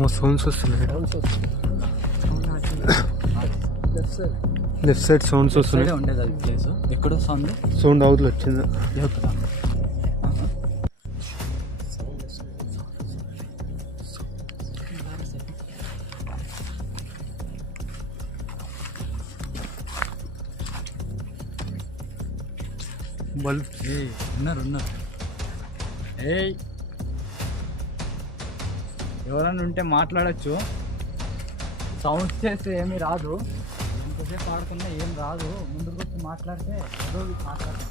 ఏమో సౌండ్స్ వస్తున్నాయి. Left side sounds వస్తున్నాయి. ఉండేది అది ప్లేస్ ఎక్కడో సౌండ్ అవుతుంది వచ్చింది. బల్బ్ ఉన్నారు ఎవరైనా ఉంటే మాట్లాడచ్చు. సౌండ్ చేస్తే ఏమీ రాదు. ఎంతసేపు ఆడుకున్నా ఏం రాదు. ముందుకు వచ్చి మాట్లాడితే ఏదో మాట్లాడతాం.